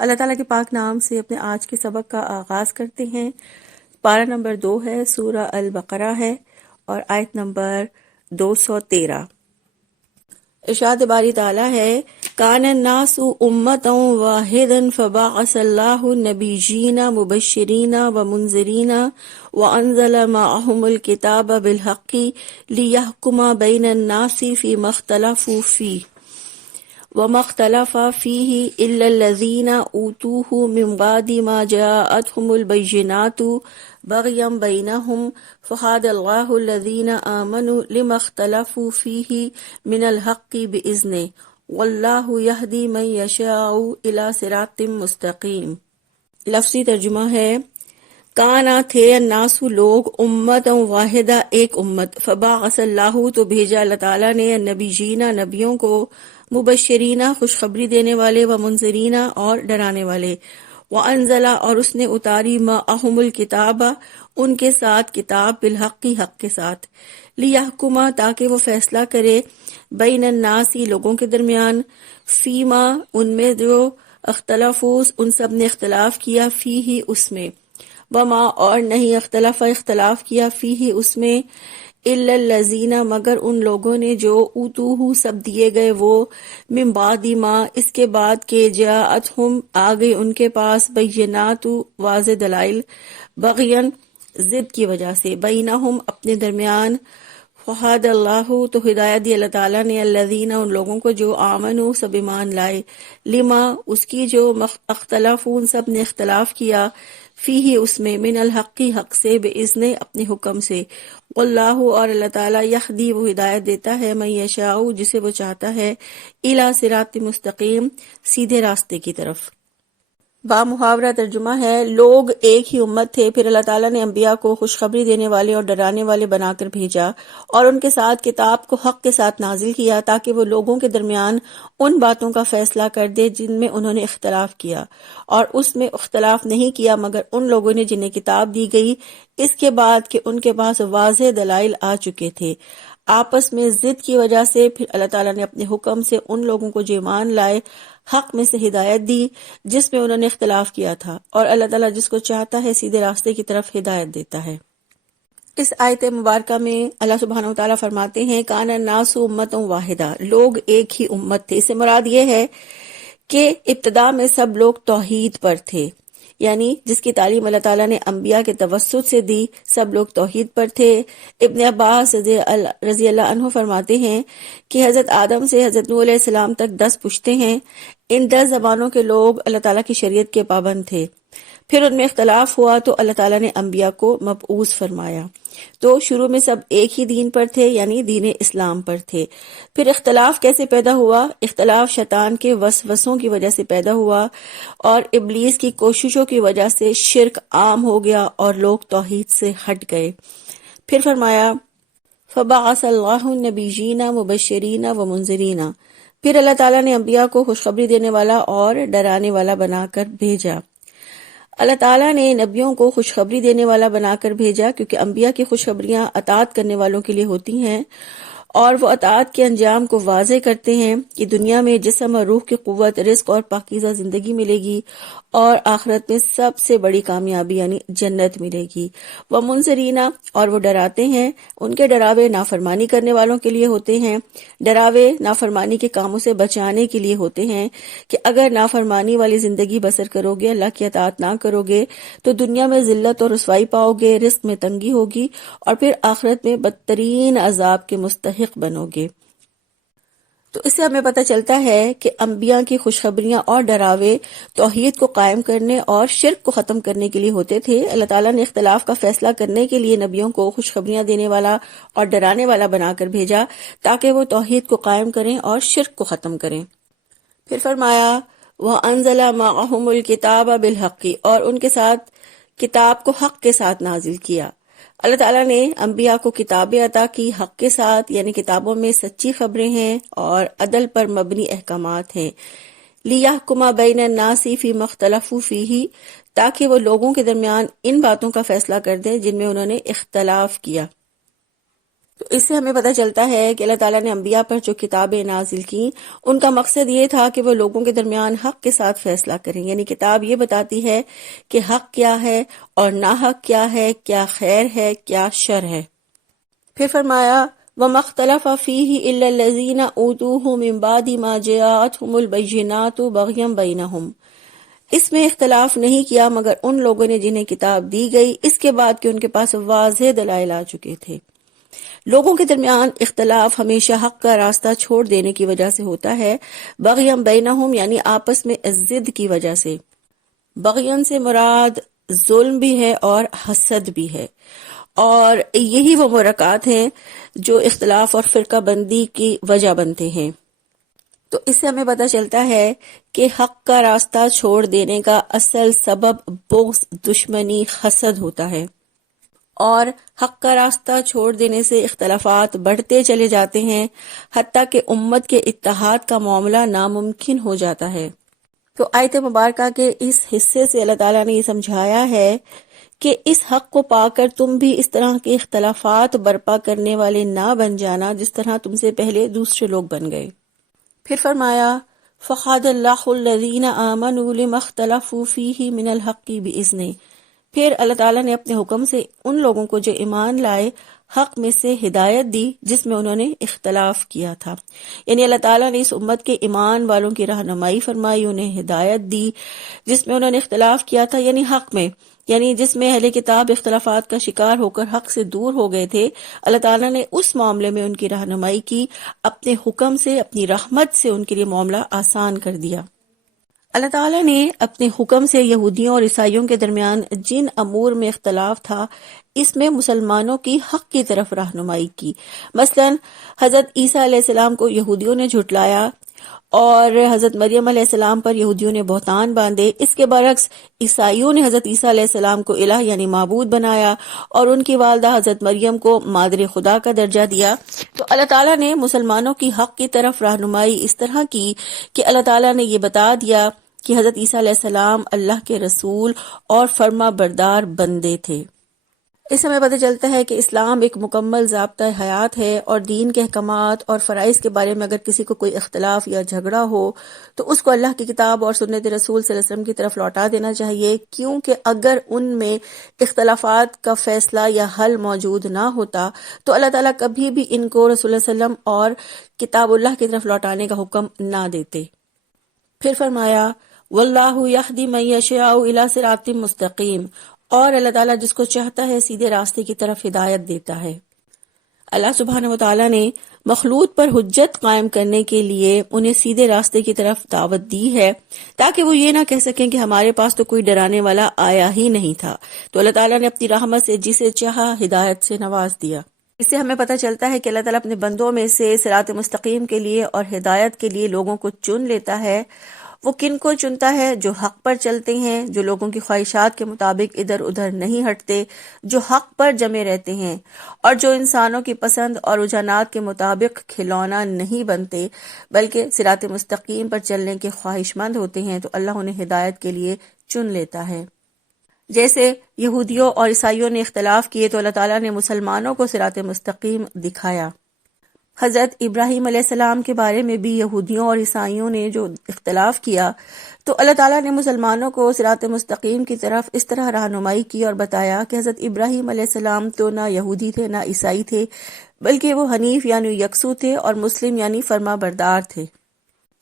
اللہ تعالیٰ کے پاک نام سے اپنے آج کے سبق کا آغاز کرتے ہیں۔ پارہ نمبر 2 ہے، سورہ البقرہ ہے اور آیت نمبر 213۔ ارشاد باری تعالیٰ ہے، کان الناس امۃ واحدا فبعث اللہ النبیین مبشرین ومنذرین وانزل معهم الکتاب بالحق لیحکم بین الناس فیما اختلفوا فیہ وما اختلف فيه إلا الذين أوتوه من بعد ما جاءتهم البينات بغيا بينهم فهدى الله الذين آمنوا لما اختلفوا فيه من الحق بإذنه والله يهدي من يشاء إلى صراط مستقيم۔ لفظی ترجمہ ہے، کانا تھے الناس لوگ امت واحدہ ایک امت، فبعث اللہ تو بھیجا اللہ تعالیٰ نے النبیین نبیوں کو، مبشرینہ خوشخبری دینے والے، و منذرینہ اور ڈرانے والے، وانزل اور اس نے اتاری معہم الکتاب ان کے ساتھ کتاب، بالحق حق کے ساتھ، لیحکم تاکہ وہ فیصلہ کرے، بین الناس لوگوں کے درمیان، فیما ان میں جو اختلافوس ان سب نے اختلاف کیا، فیہ اس میں، وما اور نہیں اختلاف کیا، فیہ اس میں، الا الذین مگر ان لوگوں نے جو اوتوہ سب دیے گئے وہ، من بعد ما اس کے بعد کہ جاءتہم آ گئی ان کے پاس، بینات واضح دلائل، بغین ضد کی وجہ سے، بینہم اپنے درمیان، فہد اللہ تو ہدایت دی اللہ تعالیٰ نے، الذین ان لوگوں کو جو آمنوا سب ایمان لائے، لما اس کی جو اختلافون سب نے اختلاف کیا، فیہ اس میں، من الحق حق سے، باذن اپنے حکم سے، واللہ اور اللہ تعالیٰ یہدی وہ ہدایت دیتا ہے، من یشاء جسے وہ چاہتا ہے، الی صراط مستقیم سیدھے راستے کی طرف۔ با محاورہ ترجمہ ہے، لوگ ایک ہی امت تھے، پھر اللہ تعالیٰ نے انبیاء کو خوشخبری دینے والے اور ڈرانے والے بنا کر بھیجا اور ان کے ساتھ کتاب کو حق کے ساتھ نازل کیا تاکہ وہ لوگوں کے درمیان ان باتوں کا فیصلہ کر دے جن میں انہوں نے اختلاف کیا، اور اس میں اختلاف نہیں کیا مگر ان لوگوں نے جنہیں کتاب دی گئی اس کے بعد کہ ان کے پاس واضح دلائل آ چکے تھے۔ آپس میں ضد کی وجہ سے پھر اللہ تعالیٰ نے اپنے حکم سے ان لوگوں کو جو ایمان لائے حق میں سے ہدایت دی جس میں انہوں نے اختلاف کیا تھا، اور اللہ تعالیٰ جس کو چاہتا ہے سیدھے راستے کی طرف ہدایت دیتا ہے۔ اس آیت مبارکہ میں اللہ سبحانہ وتعالیٰ فرماتے ہیں، کان الناس امۃ واحدہ، لوگ ایک ہی امت تھے۔ اس سے مراد یہ ہے کہ ابتدا میں سب لوگ توحید پر تھے، یعنی جس کی تعلیم اللہ تعالیٰ نے انبیاء کے توسط سے دی، سب لوگ توحید پر تھے۔ ابن عباس رضی اللہ عنہ فرماتے ہیں کہ حضرت آدم سے حضرت نوح علیہ السلام تک 10 پشتیں ہیں، ان 10 زبانوں کے لوگ اللہ تعالیٰ کی شریعت کے پابند تھے، پھر ان میں اختلاف ہوا تو اللہ تعالیٰ نے انبیاء کو مبعوث فرمایا۔ تو شروع میں سب ایک ہی دین پر تھے، یعنی دین اسلام پر تھے۔ پھر اختلاف کیسے پیدا ہوا؟ اختلاف شیطان کے وسوسوں کی وجہ سے پیدا ہوا اور ابلیس کی کوششوں کی وجہ سے شرک عام ہو گیا اور لوگ توحید سے ہٹ گئے۔ پھر فرمایا، فبعث اللہ النبیین مبشرین ومنذرین، پھر اللہ تعالیٰ نے انبیاء کو خوشخبری دینے والا اور ڈرانے والا بنا کر بھیجا۔ اللہ تعالیٰ نے نبیوں کو خوشخبری دینے والا بنا کر بھیجا کیونکہ انبیاء کی خوشخبریاں اطاعت کرنے والوں کے لیے ہوتی ہیں اور وہ اطاعت کے انجام کو واضح کرتے ہیں کہ دنیا میں جسم اور روح کی قوت، رزق اور پاکیزہ زندگی ملے گی اور آخرت میں سب سے بڑی کامیابی یعنی جنت ملے گی۔ وہ منذرین اور وہ ڈراتے ہیں، ان کے ڈراوے نافرمانی کرنے والوں کے لیے ہوتے ہیں، ڈراوے نافرمانی کے کاموں سے بچانے کے لیے ہوتے ہیں کہ اگر نافرمانی والی زندگی بسر کرو گے، اللہ کی اطاعت نہ کرو گے تو دنیا میں ذلت اور رسوائی پاؤ گے، رزق میں تنگی ہوگی اور پھر آخرت میں بدترین عذاب کے مستحق بنو گے۔ تو اس سے ہمیں پتہ چلتا ہے کہ انبیاء کی خوشخبریاں اور ڈراوے توحید کو قائم کرنے اور شرک کو ختم کرنے کے لیے ہوتے تھے۔ اللہ تعالیٰ نے اختلاف کا فیصلہ کرنے کے لیے نبیوں کو خوشخبریاں دینے والا اور ڈرانے والا بنا کر بھیجا تاکہ وہ توحید کو قائم کریں اور شرک کو ختم کریں۔ پھر فرمایا، وَأَنزَلَ مَعَهُمُ الْكِتَابَ بِالْحَقِّ، اور ان کے ساتھ کتاب کو حق کے ساتھ نازل کیا۔ اللہ تعالیٰ نے انبیاء کو کتابیں عطا کی حق کے ساتھ، یعنی کتابوں میں سچی خبریں ہیں اور عدل پر مبنی احکامات ہیں، لِيَحْكُمَ بَيْنَ النَّاسِ فِيمَا اخْتَلَفُوا فِيهِ، تاکہ وہ لوگوں کے درمیان ان باتوں کا فیصلہ کر دیں جن میں انہوں نے اختلاف کیا۔ تو اس سے ہمیں پتہ چلتا ہے کہ اللہ تعالیٰ نے انبیاء پر جو کتابیں نازل کی ان کا مقصد یہ تھا کہ وہ لوگوں کے درمیان حق کے ساتھ فیصلہ کریں، یعنی کتاب یہ بتاتی ہے کہ حق کیا ہے اور ناحق کیا ہے، کیا خیر ہے، کیا شر ہے۔ پھر فرمایا وَمَا اخْتَلَفَ فِيهِ إِلَّا الَّذِينَ أُوتُوهُ مِن بَعْدِ مَا جَاءَتْهُمُ الْبَيِّنَاتُ بَغْيًا بَيْنَهُمْ، اس میں اختلاف نہیں کیا مگر ان لوگوں نے جنہیں کتاب دی گئی اس کے بعد کہ ان کے پاس واضح دلائل آ چکے تھے۔ لوگوں کے درمیان اختلاف ہمیشہ حق کا راستہ چھوڑ دینے کی وجہ سے ہوتا ہے، بغیم بینہم یعنی آپس میں ضد کی وجہ سے۔ بغین سے مراد ظلم بھی ہے اور حسد بھی ہے، اور یہی وہ محرکات ہیں جو اختلاف اور فرقہ بندی کی وجہ بنتے ہیں۔ تو اس سے ہمیں پتہ چلتا ہے کہ حق کا راستہ چھوڑ دینے کا اصل سبب بغض، دشمنی، حسد ہوتا ہے، اور حق کا راستہ چھوڑ دینے سے اختلافات بڑھتے چلے جاتے ہیں حتیٰ کہ امت کے اتحاد کا معاملہ ناممکن ہو جاتا ہے۔ تو آیت مبارکہ کے اس حصے سے اللہ تعالیٰ نے یہ سمجھایا ہے کہ اس حق کو پا کر تم بھی اس طرح کے اختلافات برپا کرنے والے نہ بن جانا جس طرح تم سے پہلے دوسرے لوگ بن گئے۔ پھر فرمایا فَخَادَ اللَّهُ الَّذِينَ آمَنُوا لِمَا اخْتَلَفُوا فِيهِ مِنَ الْحَقِّ بِإِذْنِهِ، پھر اللہ تعالیٰ نے اپنے حکم سے ان لوگوں کو جو ایمان لائے حق میں سے ہدایت دی جس میں انہوں نے اختلاف کیا تھا، یعنی اللہ تعالیٰ نے اس امت کے ایمان والوں کی رہنمائی فرمائی، انہیں ہدایت دی جس میں انہوں نے اختلاف کیا تھا، یعنی حق میں، یعنی جس میں اہل کتاب اختلافات کا شکار ہو کر حق سے دور ہو گئے تھے، اللہ تعالیٰ نے اس معاملے میں ان کی رہنمائی کی، اپنے حکم سے، اپنی رحمت سے ان کے لیے معاملہ آسان کر دیا۔ اللہ تعالیٰ نے اپنے حکم سے یہودیوں اور عیسائیوں کے درمیان جن امور میں اختلاف تھا اس میں مسلمانوں کی حق کی طرف رہنمائی کی۔ مثلا حضرت عیسیٰ علیہ السلام کو یہودیوں نے جھٹلایا اور حضرت مریم علیہ السلام پر یہودیوں نے بہتان باندھے، اس کے برعکس عیسائیوں نے حضرت عیسیٰ علیہ السلام کو الہ یعنی معبود بنایا اور ان کی والدہ حضرت مریم کو مادر خدا کا درجہ دیا۔ تو اللہ تعالیٰ نے مسلمانوں کی حق کی طرف رہنمائی اس طرح کی کہ اللہ تعالیٰ نے یہ بتا دیا کہ حضرت عیسیٰ علیہ السلام اللہ کے رسول اور فرما بردار بندے تھے۔ اس سے ہمیں پتہ چلتا ہے کہ اسلام ایک مکمل ضابطہ حیات ہے، اور دین کے احکامات اور فرائض کے بارے میں اگر کسی کو کوئی اختلاف یا جھگڑا ہو تو اس کو اللہ کی کتاب اور سنت رسول صلی اللہ علیہ وسلم کی طرف لوٹا دینا چاہیے، کیونکہ اگر ان میں اختلافات کا فیصلہ یا حل موجود نہ ہوتا تو اللہ تعالیٰ کبھی بھی ان کو رسول اللہ صلی اللہ علیہ وسلم اور کتاب اللہ کی طرف لوٹانے کا حکم نہ دیتے۔ پھر فرمایا واللہ یہدی من یشاء الی صراط مستقیم، اور اللہ تعالیٰ جس کو چاہتا ہے سیدھے راستے کی طرف ہدایت دیتا ہے۔ اللہ سبحانہ وتعالیٰ نے مخلوق پر حجت قائم کرنے کے لیے انہیں سیدھے راستے کی طرف دعوت دی ہے تاکہ وہ یہ نہ کہہ سکیں کہ ہمارے پاس تو کوئی ڈرانے والا آیا ہی نہیں تھا۔ تو اللہ تعالیٰ نے اپنی رحمت سے جسے چاہا ہدایت سے نواز دیا۔ اس سے ہمیں پتہ چلتا ہے کہ اللہ تعالیٰ اپنے بندوں میں سے صراط مستقیم کے لیے اور ہدایت کے لیے لوگوں کو چن لیتا ہے۔ وہ کن کو چنتا ہے؟ جو حق پر چلتے ہیں، جو لوگوں کی خواہشات کے مطابق ادھر ادھر نہیں ہٹتے، جو حق پر جمے رہتے ہیں، اور جو انسانوں کی پسند اور رجحانات کے مطابق کھلونا نہیں بنتے بلکہ صراط مستقیم پر چلنے کے خواہش مند ہوتے ہیں، تو اللہ انہیں ہدایت کے لیے چن لیتا ہے۔ جیسے یہودیوں اور عیسائیوں نے اختلاف کیے تو اللہ تعالیٰ نے مسلمانوں کو صراط مستقیم دکھایا۔ حضرت ابراہیم علیہ السلام کے بارے میں بھی یہودیوں اور عیسائیوں نے جو اختلاف کیا تو اللہ تعالیٰ نے مسلمانوں کو صراط مستقیم کی طرف اس طرح رہنمائی کی اور بتایا کہ حضرت ابراہیم علیہ السلام تو نہ یہودی تھے نہ عیسائی تھے، بلکہ وہ حنیف یعنی یکسو تھے، اور مسلم یعنی فرما بردار تھے۔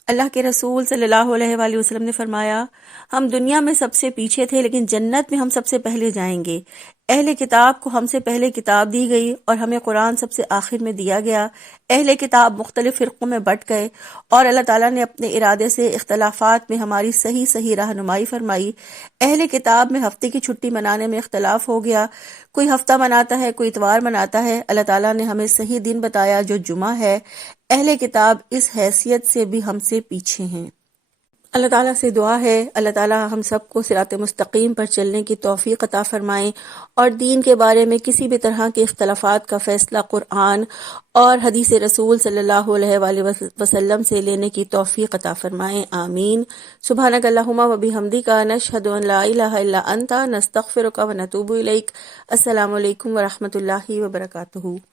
اللہ کے رسول صلی اللہ علیہ وآلہ وسلم نے فرمایا ہم دنیا میں سب سے پیچھے تھے لیکن جنت میں ہم سب سے پہلے جائیں گے۔ اہل کتاب کو ہم سے پہلے کتاب دی گئی اور ہمیں قرآن سب سے آخر میں دیا گیا۔ اہل کتاب مختلف فرقوں میں بٹ گئے اور اللہ تعالیٰ نے اپنے ارادے سے اختلافات میں ہماری صحیح رہنمائی فرمائی۔ اہل کتاب میں ہفتے کی چھٹی منانے میں اختلاف ہو گیا، کوئی ہفتہ مناتا ہے، کوئی اتوار مناتا ہے۔ اللہ تعالیٰ نے ہمیں صحیح دن بتایا جو جمعہ ہے۔ اہل کتاب اس حیثیت سے بھی ہم سے پیچھے ہیں۔ اللہ تعالیٰ سے دعا ہے اللہ تعالیٰ ہم سب کو صراط مستقیم پر چلنے کی توفیق عطا فرمائیں، اور دین کے بارے میں کسی بھی طرح کے اختلافات کا فیصلہ قرآن اور حدیث رسول صلی اللہ علیہ وآلہ وسلم سے لینے کی توفیق عطا فرمائیں، آمین۔ سبحانک اللہم و بحمدک، نشہد ان لا الہ الا انت، نستغفرک و نتوب الیک۔ السلام علیکم ورحمۃ اللہ وبرکاتہ۔